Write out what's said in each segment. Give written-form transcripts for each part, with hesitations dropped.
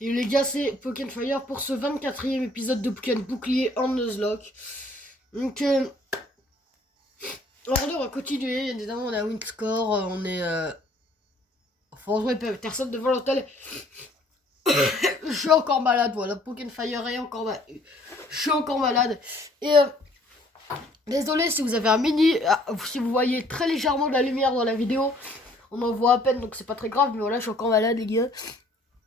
Et les gars, c'est Pokémon Fire pour ce 24e épisode de Pokémon Bouclier en Nuzlocke. Donc, on va continuer. Évidemment, on a win score, on est. Enfin, on jouait personne devant l'hôtel. Je suis encore malade, voilà. Pokémon Fire est encore malade. Je suis encore malade. Et désolé si vous avez un mini. Si vous voyez très légèrement de la lumière dans la vidéo, on en voit à peine, donc c'est pas très grave. Mais voilà, je suis encore malade, les gars.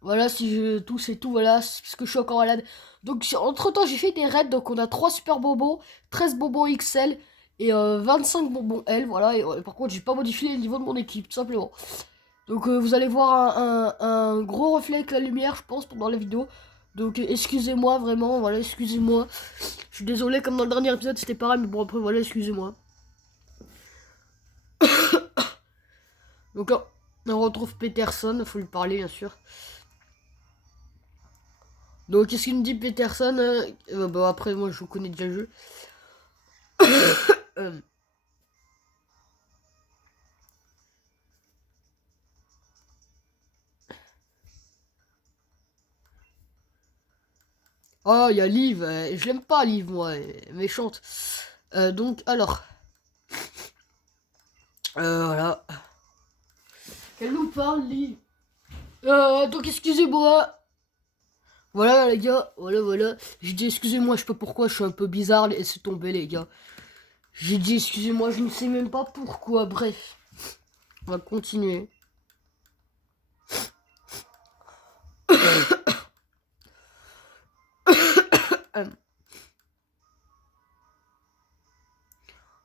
Voilà, si je tousse et tout, voilà, c'est parce que je suis encore malade. Donc, entre temps, j'ai fait des raids. Donc, on a 3 super bonbons, 13 bonbons XL et 25 bonbons L. Voilà, et par contre, j'ai pas modifié le niveau de mon équipe, tout simplement. Donc, vous allez voir un gros reflet avec la lumière, je pense, pendant la vidéo. Donc, excusez-moi, vraiment, voilà, excusez-moi. Je suis désolé, comme dans le dernier épisode, c'était pareil, mais bon, après, voilà, excusez-moi. Donc, on retrouve Peterson, faut lui parler, bien sûr. Donc, qu'est-ce qu'il me dit Peterson bah, après, moi, je connais déjà le jeu. Euh, Oh, il y a Liv. Je l'aime pas, Liv, moi. Elle est méchante. Donc, alors. Voilà. Elle nous parle, Liv. Donc, excusez-moi. Voilà, les gars. Voilà, voilà. J'ai dit, excusez-moi, je sais pas pourquoi, je suis un peu bizarre. Laissez tomber, les gars. J'ai dit, excusez-moi, je ne sais même pas pourquoi. Bref. On va continuer.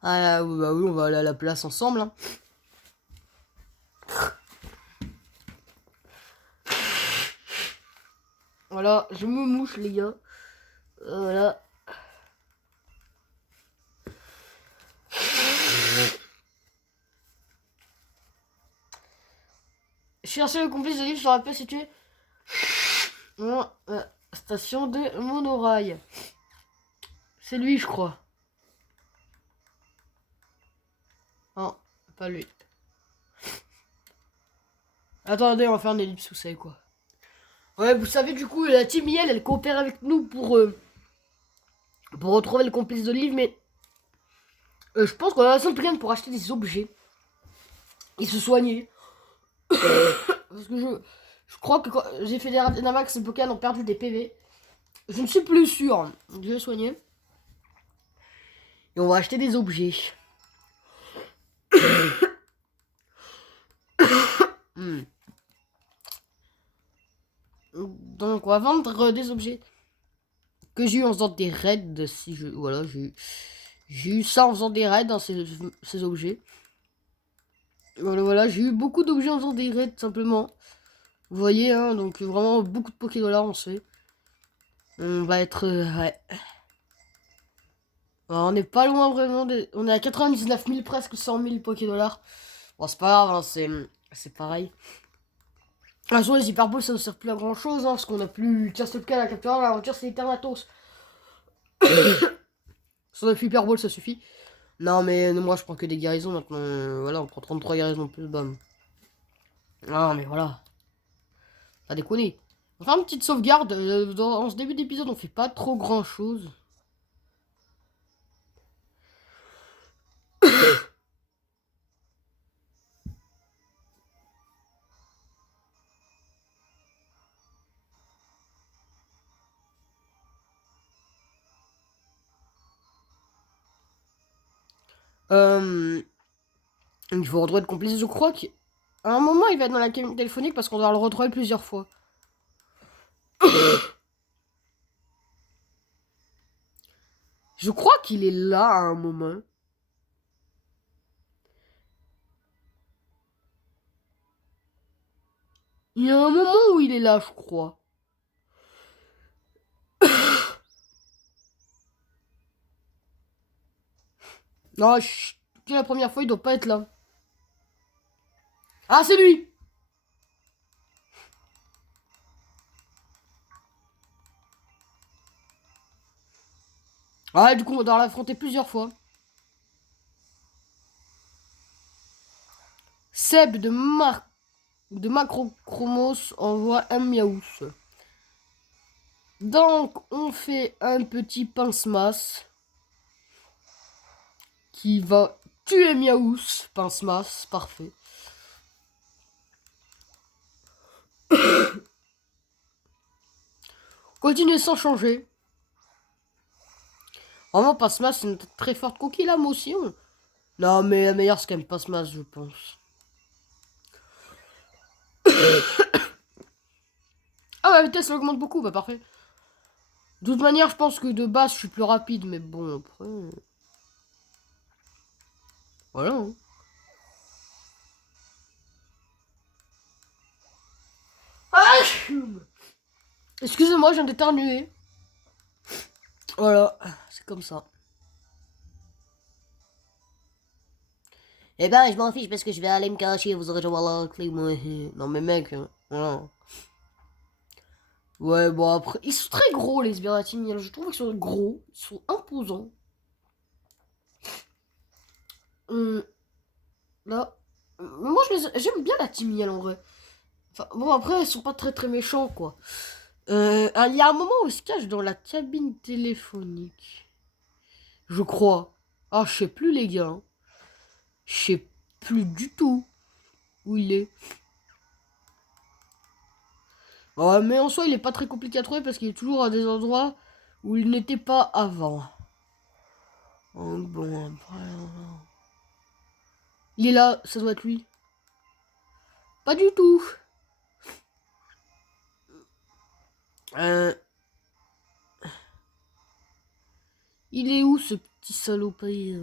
Ah, bah oui, on va aller à la place ensemble. Hein. Voilà, je me mouche, les gars. Voilà. Cherchez le complice de Liv sur la place située. Station de monorail. C'est lui, je crois. Non, pas lui. Attendez, on va faire une ellipse, vous savez quoi. Ouais, vous savez, du coup, la team Yell, elle coopère avec nous pour retrouver le complice d'Olive, mais je pense qu'on a la seule plan pour acheter des objets et se soigner. Parce que je crois que quand j'ai fait des Dynamax, les Pokémon ont perdu des PV. Je ne suis plus sûr. Je vais soigner. Et on va acheter des objets. Hmm. Donc, on va vendre des objets que j'ai eu en faisant des raids. Si je, voilà, j'ai eu ça en faisant des raids dans ces objets. Voilà, voilà, j'ai eu beaucoup d'objets en faisant des raids, simplement. Vous voyez, hein, donc vraiment beaucoup de Pokédollars, on sait. On va être... ouais. Alors, on n'est pas loin vraiment. On est à 99 000, presque 100 000 Pokédollars. Bon, c'est pas grave, hein, c'est pareil. De toute façon, les Hyperballs, ça ne sert plus à grand chose, hein, parce qu'on a plus Castelka à capturer. La voiture, c'est Eternatus. Si on a plus Hyperball, ça suffit. Non, mais moi, je prends que des guérisons maintenant. Voilà, on prend 33 guérisons plus, bam. Non, mais voilà. T'as déconné. On va faire une petite sauvegarde. Dans ce début d'épisode, on fait pas trop grand chose. Il faut retrouver le complice. Je crois qu'à un moment, il va être dans la cabine téléphonique parce qu'on doit le retrouver plusieurs fois. Je crois qu'il est là à un moment. Il y a un moment où il est là, je crois. Non, la première fois, il doit pas être là. Ah, c'est lui! Ah, du coup, on doit l'affronter plusieurs fois. Seb de Macrochromos envoie un Miaous. Donc, on fait un petit pince-masse qui va tuer Miaous. Pince-masse, parfait. Continuez sans changer. Vraiment, pince-masse, c'est une très forte coquille là, moi aussi. Non, mais la meilleure, c'est quand même pince-masse, je pense. Ah, la vitesse, elle augmente beaucoup, bah parfait. De toute manière, je pense que de base, je suis plus rapide, mais bon, après... Voilà. Hein. Ah, excusez-moi, je viens d'éternuer. Voilà, c'est comme ça. Eh ben, je m'en fiche parce que je vais aller me cacher, vous aurez déjà voir la clé, moi. Non, mais mec, voilà. Ouais, bon, après, ils sont très gros, les Sbiratim. Je trouve qu'ils sont gros, ils sont imposants. Là. Moi, j'aime bien la Timiel en vrai. Enfin, bon, après, ils sont pas très très méchants, quoi. Il y a un moment où ils se cachent dans la cabine téléphonique. Je crois. Ah, je sais plus, les gars. Hein. Je sais plus du tout où il est. Ouais, mais en soi, il est pas très compliqué à trouver parce qu'il est toujours à des endroits où il n'était pas avant. Oh, bon, après... Il est là, ça doit être lui. Pas du tout. Il est où ce petit salopé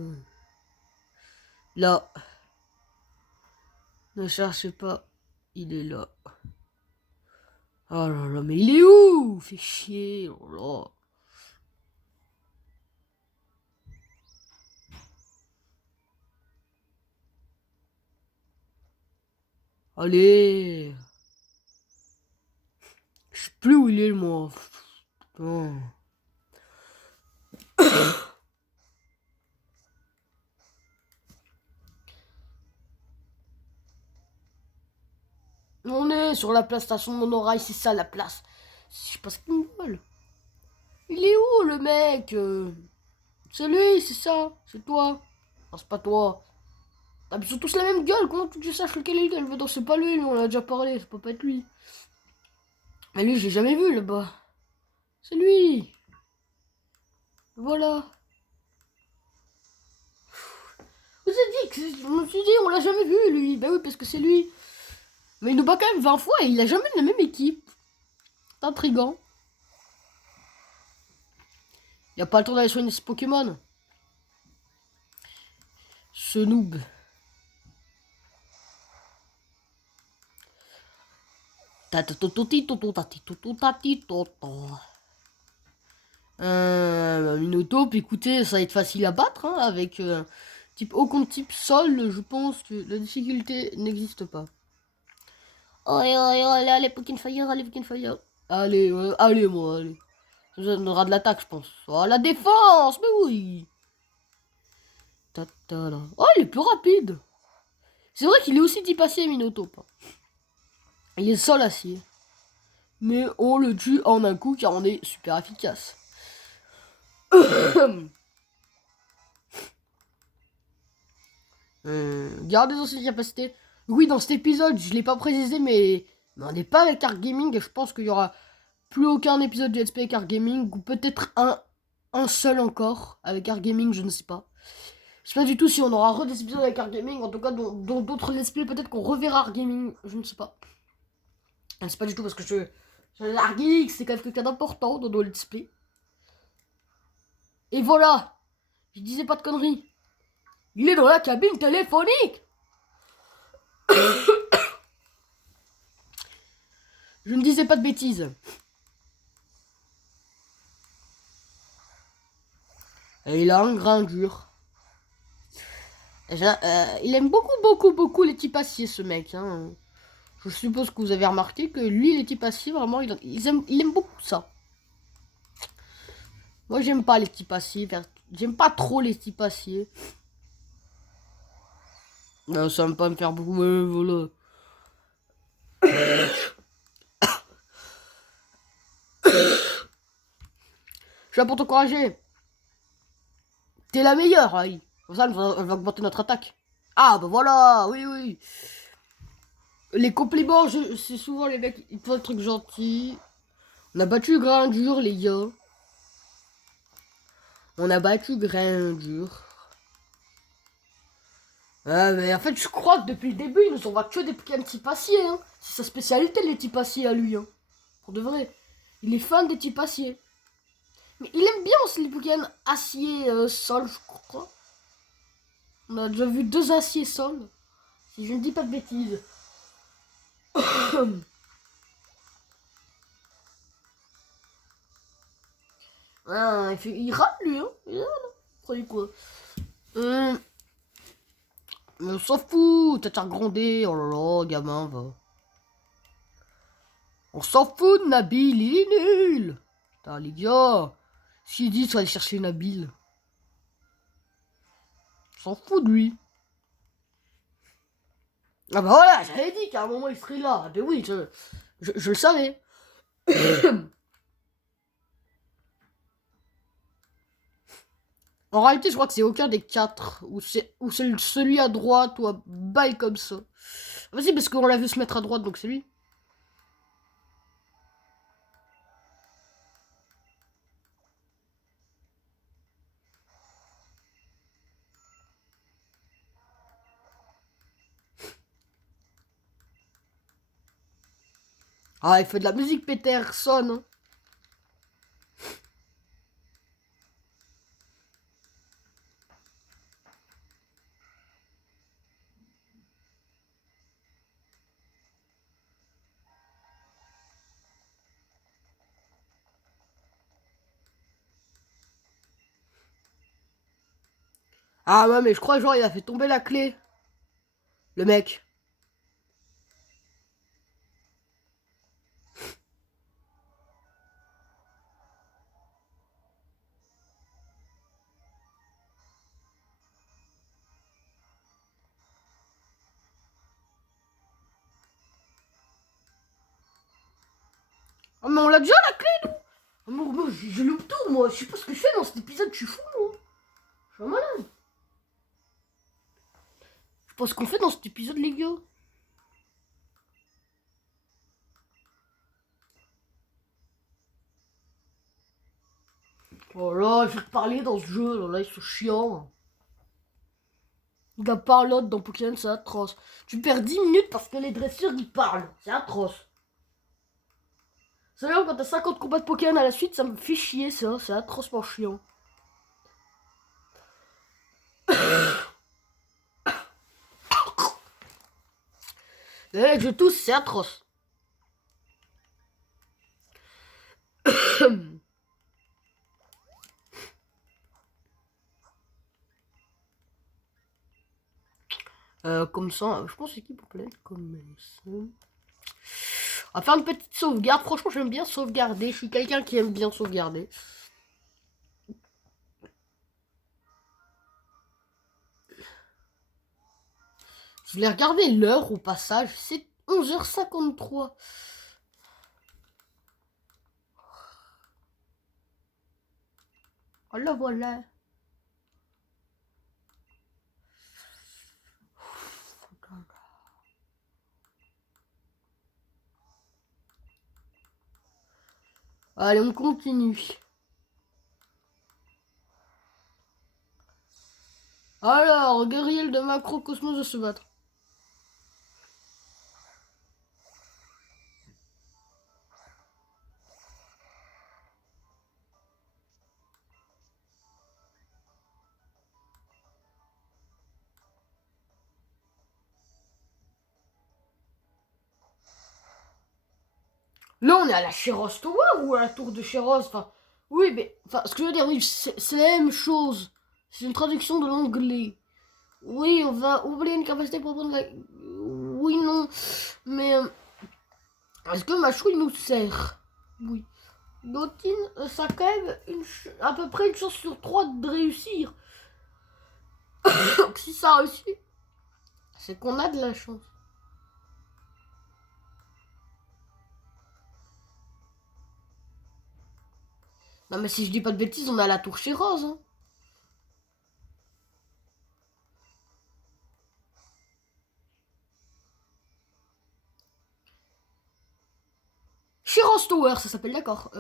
Là. Ne cherchez pas. Il est là. Oh là là, mais il est où? Fait chier. Oh là. Allez. Je sais plus où il est, moi. Putain. On est sur la place station de monorail, c'est ça la place. Je sais pas ce qu'ils me veulent. Il est où le mec C'est lui, c'est ça, c'est toi. Non, c'est pas toi. Ah, ils ont tous la même gueule, comment tu saches lequel est lequel? Non, c'est pas lui, on en a déjà parlé, ça peut pas être lui. Mais lui, j'ai jamais vu là-bas. C'est lui. Voilà. Vous avez dit que je me suis dit, on l'a jamais vu lui. Bah oui, parce que c'est lui. Mais il nous bat quand même 20 fois et il a jamais la même équipe. C'est intriguant. Il a pas le temps d'aller soigner ce Pokémon. Ce noob. Minotaur, écoutez, ça va être facile à battre hein, avec type haut contre type sol. Je pense que la difficulté n'existe pas. Oh, allez, Pokémon Fire, allez, Pokémon Fire. Allez, allez, moi, allez. Ça donnera de l'attaque, je pense. Oh, la défense, mais oui. Oh, il est plus rapide. C'est vrai qu'il est aussi type acier, Minotaur. Il est sol acier. Mais on le tue en un coup car on est super efficace. Gardez aussi les capacités. Oui, dans cet épisode, je l'ai pas précisé, mais on n'est pas avec Arc Gaming. Je pense qu'il y aura plus aucun épisode de Let's Play avec Arc Gaming. Ou peut-être un seul encore avec Arc Gaming, je ne sais pas. Je sais pas du tout si on aura des épisodes avec Arc Gaming. En tout cas, dans d'autres Let's Play, peut-être qu'on reverra Arc Gaming. Je ne sais pas. Je ne sais pas du tout parce que Arc Geek, c'est quand même quelqu'un d'important dans nos Let's Play. Et voilà. Je disais pas de conneries. Il est dans la cabine téléphonique. Je ne disais pas de bêtises. Et il a un grain dur. Il aime beaucoup les types acier, ce mec. Hein. Je suppose que vous avez remarqué que lui, les types acier, vraiment, il aime beaucoup ça. Moi, j'aime pas les types acier. J'aime pas trop les types acier. Non, ça va pas me faire beaucoup. Voilà. Je suis là pour t'encourager. T'es la meilleure, Aïe. Comme ça, elle va augmenter notre attaque. Ah, bah voilà, oui, oui. Les compliments, c'est souvent les mecs, ils font des trucs gentils. On a battu Grindur, les gars. On a battu Grindur. Ah, mais en fait, je crois que depuis le début, ils nous envoient que des Pokémon type acier. Hein. C'est sa spécialité, les types aciers à lui. Hein. Pour de vrai. Il est fan des types aciers. Mais il aime bien aussi les Pokémon acier sol, je crois. On a déjà vu 2 aciers sol. Si je ne dis pas de bêtises. Ah, il râle lui, hein. Il râle. Vous croyez quoi? Mais on s'en fout, t'as grondé. Oh là là, gamin, va. On s'en fout de Nabil, il est nul. Putain, les gars. S'il dit, faut aller chercher Nabil. On s'en fout de lui. Ah bah voilà, j'avais dit qu'à un moment il serait là. Ah bah oui, je le savais. En réalité, je crois que c'est aucun des 4. Ou c'est celui à droite ou à bail comme ça. Vas-y, parce qu'on l'a vu se mettre à droite, donc c'est lui. Ah, il fait de la musique Peterson. Hein. Ah ouais, mais je crois genre il a fait tomber la clé. Le mec. Ah mais on l'a déjà la clé, nous. Ah, moi je loupe tout, moi. Je sais pas ce que je fais dans cet épisode, je suis fou, moi. Je suis un malade. Je sais pas ce qu'on fait dans cet épisode, les gars. Oh là, je vais te parler dans ce jeu, là, ils sont chiants. Il a parlotte dans Pokémon, c'est atroce. Tu perds 10 minutes parce que les dresseurs, ils parlent. C'est atroce. C'est là quand t'as 50 combats de Pokémon à la suite, ça me fait chier, ça. C'est atrocement chiant. Les je tousse, c'est atroce. Comme ça, je pense c'est qui pour planète comme ça. On va faire une petite sauvegarde. Franchement, j'aime bien sauvegarder. Je suis quelqu'un qui aime bien sauvegarder. Je voulais regarder l'heure au passage. C'est 11h53. Voilà, voilà. Allez, on continue. Alors, guerrier de Macrocosmos de se battre. Là, on est à la Cheros Tower ou à la tour de Cheros. Enfin, oui, mais enfin, ce que je veux dire, oui, c'est la même chose. C'est une traduction de l'anglais. Oui, on va oublier une capacité pour prendre la... Oui, non. Mais est-ce que ma chouille nous sert? Oui. Dotine, ça a quand même à peu près une chance sur 3 de réussir. Donc si ça réussit, c'est qu'on a de la chance. Non mais si je dis pas de bêtises, on est à la tour chez Rose. Hein. Chez Rose Tower, ça s'appelle, d'accord.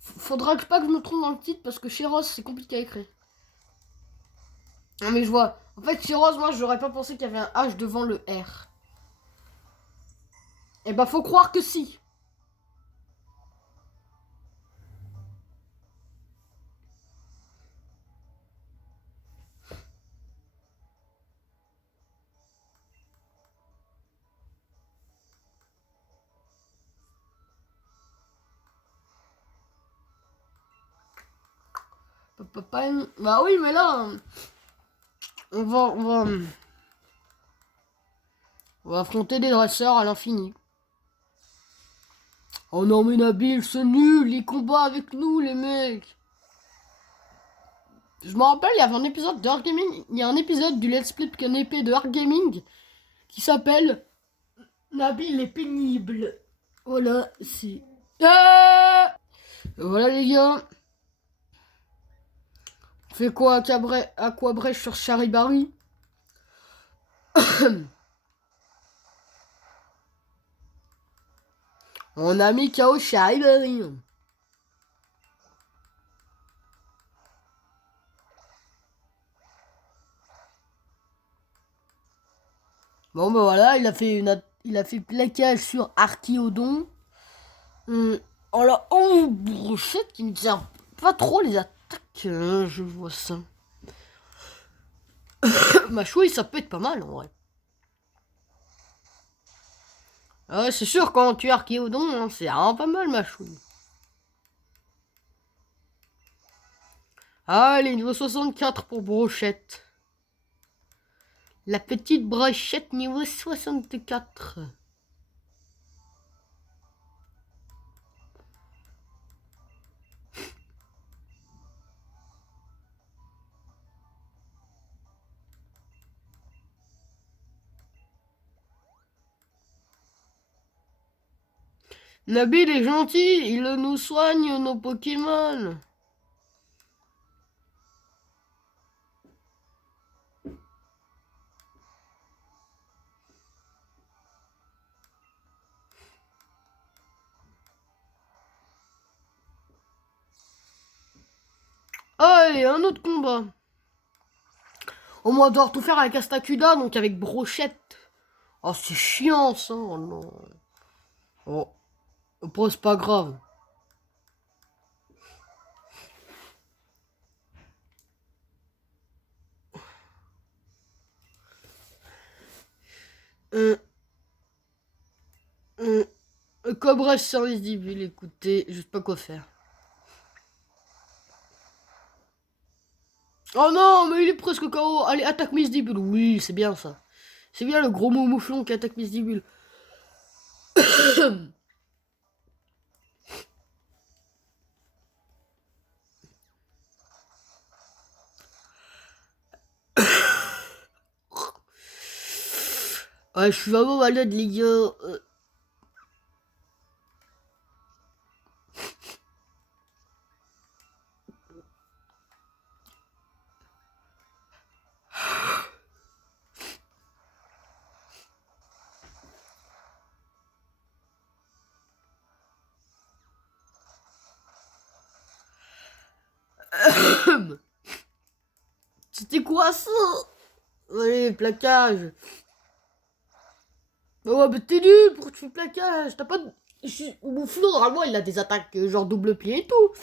Faudra que pas que je me trompe dans le titre parce que chez Rose, c'est compliqué à écrire. Non mais je vois. En fait, chez Rose, moi, j'aurais pas pensé qu'il y avait un H devant le R. Eh ben, faut croire que si. Bah oui, mais là, on va affronter des dresseurs à l'infini. Oh non mais Nabil, c'est nul, les combats avec nous les mecs. Je me rappelle, il y avait un épisode de Hard Gaming, il y a un épisode du Let's Play Canépé de Hard Gaming qui s'appelle Nabil est pénible. Voilà, c'est... Voilà les gars. On fait quoi à quoi brèche sur Charibari. On a mis KO Charibari. Bon bah voilà, il a fait plaquage sur Archéodon. Oh là, oh, brochette qui ne tient pas trop les attaques, je vois ça. Ma chouille, ça peut être pas mal en vrai. Ah, c'est sûr, quand tu es Archéodon, hein, c'est vraiment pas mal, ma chouille. Allez, niveau 64 pour brochette. La petite brochette niveau 64. Nabil est gentil, il nous soigne nos Pokémon. Allez, un autre combat. Au moins, on doit tout faire avec Astacuda, donc avec brochette. Oh, c'est chiant ça, oh non. Oh, après, c'est pas grave. Cobra service divul, écoutez, je sais pas quoi faire. Oh non, mais il est presque KO. Allez, attaque Miss Dibul. Oui, c'est bien ça. C'est bien le gros mot mouflon qui attaque Miss Dibul. Ouais, je suis vraiment malade, les gars. C'était quoi ça? Allez, plaquage. Bah ouais, mais t'es nul, pourquoi tu fais plaquage? T'as pas de... Mouflon, normalement, il a des attaques genre double pied et tout.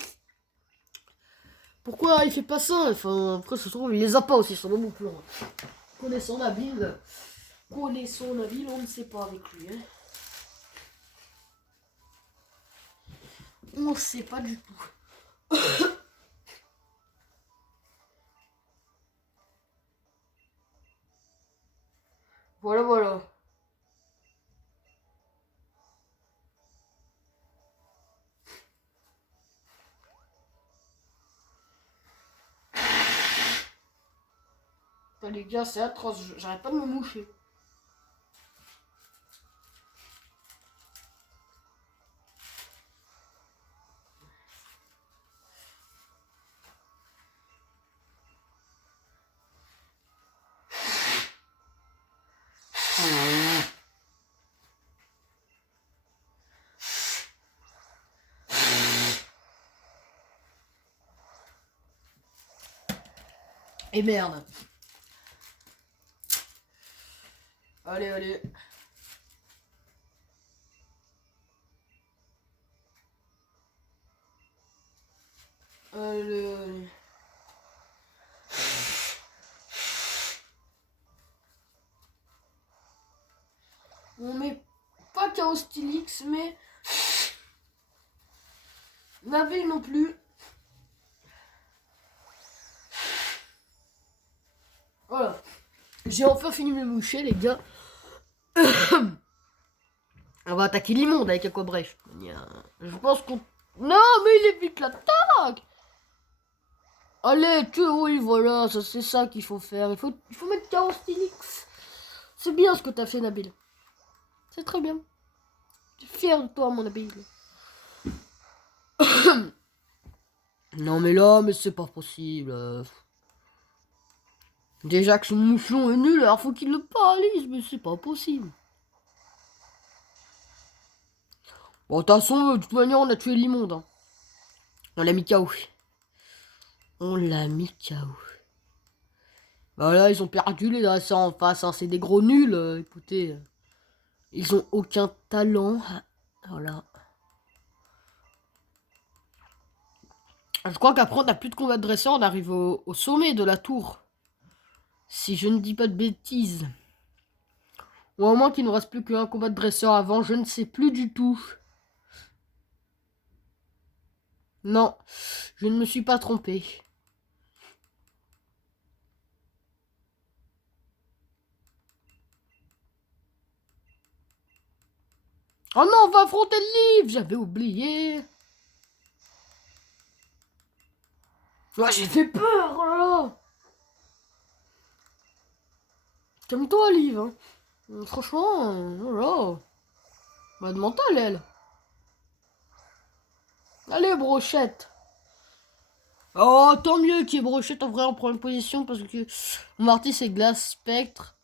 Pourquoi il fait pas ça? Enfin, après, ça se trouve, il les a pas aussi, son mouflon. Connaissant Nabil, on ne sait pas avec lui. Hein. On ne sait pas du tout. Voilà, voilà. Putain, les gars, c'est atroce, j'arrête pas de me moucher. Et merde. Allez, allez. Allez, allez. On met pas Chaos Stylix, mais Nabil non plus. Voilà. J'ai enfin fini mes bouchées, les gars. On va attaquer l'immonde avec Aquabref. Je pense qu'on... Non, mais il évite l'attaque. Allez, oui, voilà, ça c'est ça qu'il faut faire. Il faut mettre Chaos Stylix. C'est bien ce que t'as fait, Nabil. C'est très bien. Je suis fier de toi, mon Nabil. Non, mais là, mais c'est pas possible. Déjà que son mouchon est nul, alors faut qu'il le paralyse, mais c'est pas possible. Bon, de toute façon, de toute manière, on a tué l'immonde. Hein. On l'a mis KO. On l'a mis KO. Bah là, ils ont perdu les dresseurs en face. Hein. C'est des gros nuls. Écoutez. Ils ont aucun talent. Voilà. Je crois qu'après, on n'a plus de combat de dresseur. On arrive au sommet de la tour. Si je ne dis pas de bêtises. Ou au moins qu'il ne reste plus qu'un combat de dresseur avant. Je ne sais plus du tout. Non. Je ne me suis pas trompé. Oh non, on va affronter le livre. J'avais oublié. Ouais, j'ai fait peur, oh là là. Calme-toi, Liv. Hein. Franchement, oh là. Bah, de mental, elle. Allez, brochette. Oh, tant mieux qu'il y ait brochette en vrai en première position parce que Marty c'est glace spectre.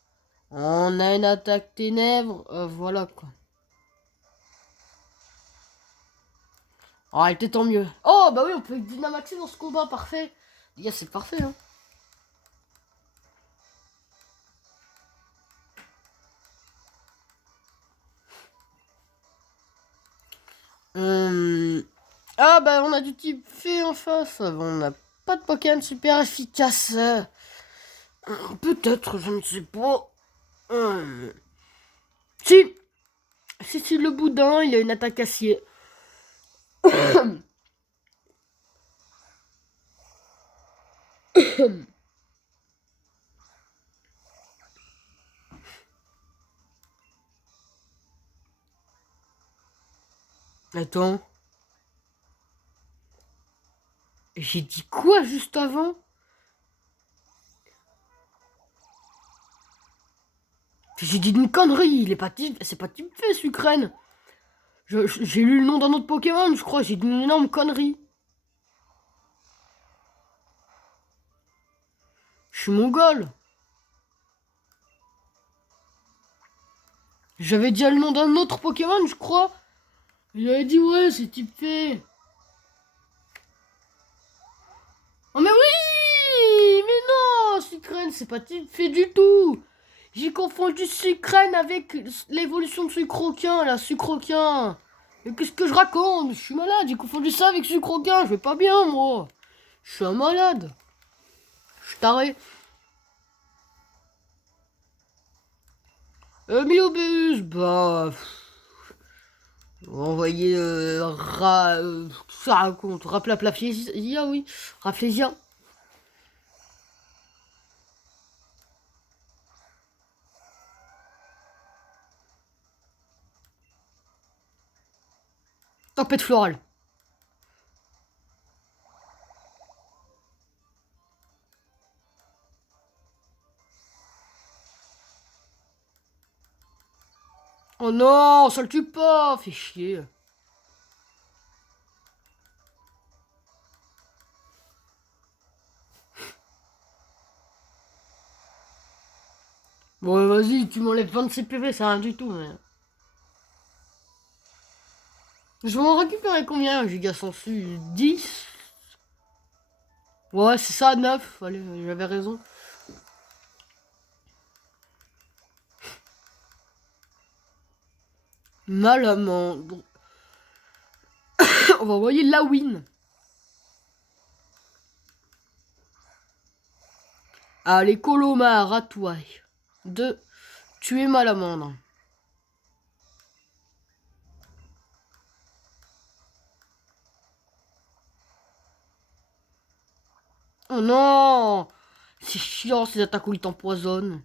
On a une attaque ténèbres. Voilà quoi. Oh, elle était tant mieux. Oh, bah oui, on peut dynamaxer dans ce combat, parfait. Les gars, c'est parfait, hein. Ah bah on a du type fée en face. On n'a pas de Pokémon super efficace. Peut-être, je ne sais pas. Si. Si, le boudin, il a une attaque acier. Attends. J'ai dit quoi juste avant? J'ai dit une connerie, il est pas type, c'est pas type fait, Sucrène. J'ai lu le nom d'un autre Pokémon, je crois, j'ai dit une énorme connerie. Je suis mongol. J'avais dit le nom d'un autre Pokémon, je crois. Il avait dit ouais, c'est type fait. Oh mais oui! Mais non, Sucrène, c'est pas type fait du tout. J'ai confondu Sucrène avec l'évolution de Sucroquin, là, Sucroquin. Mais qu'est-ce que je raconte? Je suis malade, j'ai confondu ça avec Sucroquin, je vais pas bien, moi. Je suis un malade. Je suis taré. Miobus, bah... On va envoyer ça raconte. Raplaplaviesia, oui. Raflésia. Tempête florale. Oh non, ça le tue pas, fait chier. Bon, vas-y, tu m'enlèves 26 PV, c'est rien du tout, mais... Je vais en récupérer combien, giga sensu? 10? Ouais, c'est ça, 9. Allez, j'avais raison. Malamant. Bon. On va envoyer la win. Allez, Colomar, à toi. 2. Tuer Malamandre. Oh non! C'est chiant ces attaques où ils t'empoisonnent.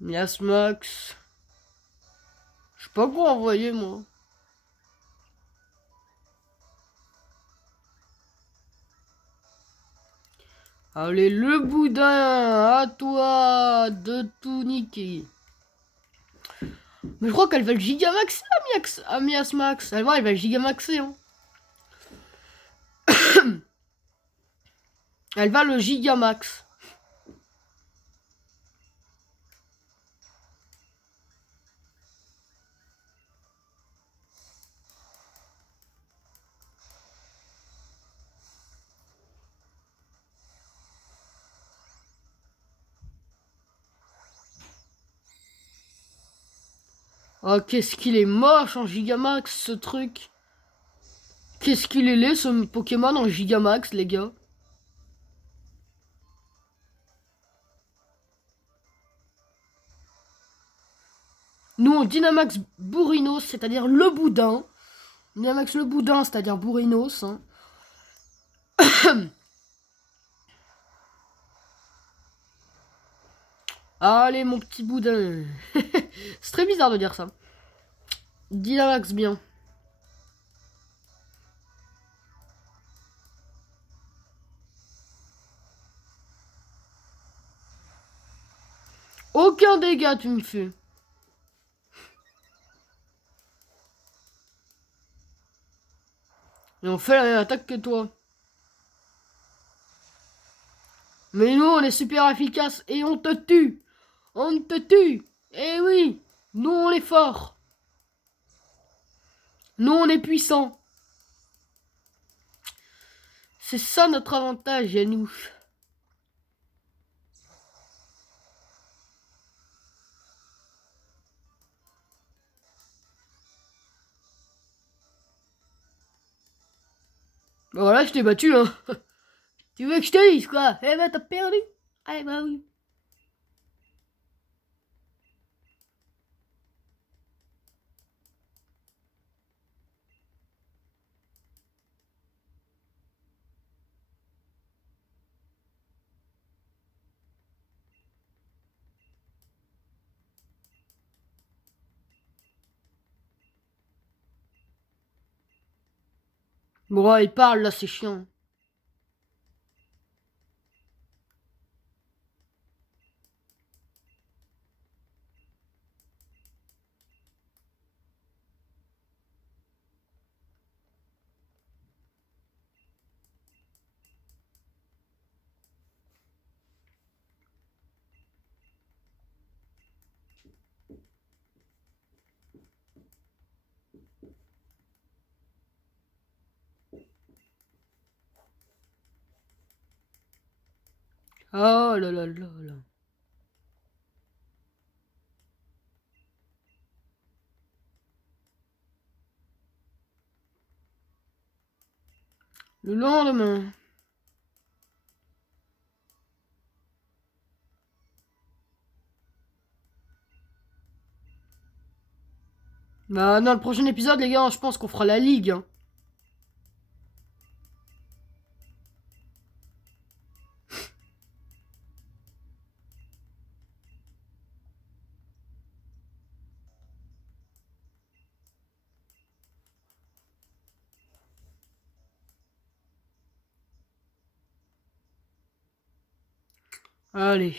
Miasmax. Je sais pas quoi envoyer moi. Allez, le boudin, à toi de tout niquer. Mais je crois qu'elle va le gigamaxer à Miasmax. Elle va le gigamaxer. Hein. Elle va le gigamax. Oh, qu'est-ce qu'il est moche en gigamax ce truc. Qu'est-ce qu'il est laid ce Pokémon en gigamax, les gars. Nous on Dynamax Bourrinos, c'est-à-dire le boudin. Dynamax le boudin, c'est-à-dire Bourrinos. Hein. Allez mon petit boudin. C'est très bizarre de dire ça. Dynamax bien. Aucun dégât tu me fais. Et on fait la même attaque que toi. Mais nous on est super efficace et on te tue. On te tue. Eh oui. Nous on est fort. Nous on est puissant. C'est ça notre avantage à nous. Voilà, je t'ai battu, hein. Tu veux que je te dise, quoi? Eh ben, t'as perdu. Eh ben oui. Bon, il parle, là, c'est chiant. Oh là là là là. Le lendemain. Bah, dans le prochain épisode, les gars, je pense qu'on fera la ligue. Hein. Allez.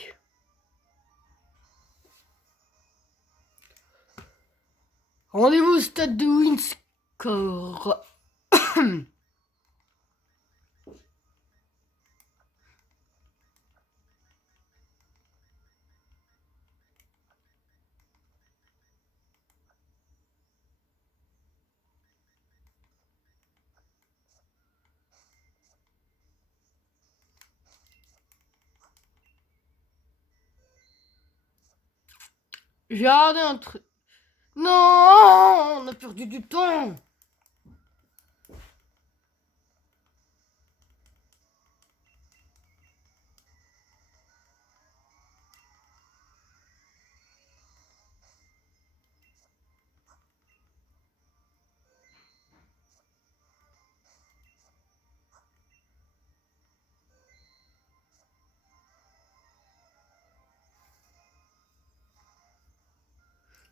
Rendez-vous au stade de Windscore. J'ai regardé un truc. Non, on a perdu du temps.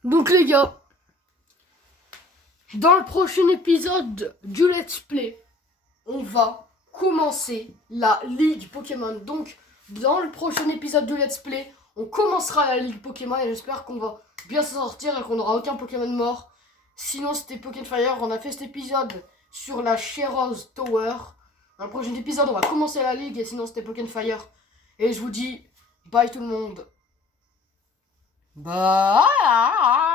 Donc les gars, dans le prochain épisode du Let's Play, on va commencer la Ligue Pokémon. Donc dans le prochain épisode du Let's Play, on commencera la Ligue Pokémon et j'espère qu'on va bien s'en sortir et qu'on n'aura aucun Pokémon mort. Sinon c'était Pokémon Fire, on a fait cet épisode sur la Sheros Tower. Dans le prochain épisode on va commencer la Ligue et sinon c'était Pokémon Fire. Et je vous dis bye tout le monde. Bye.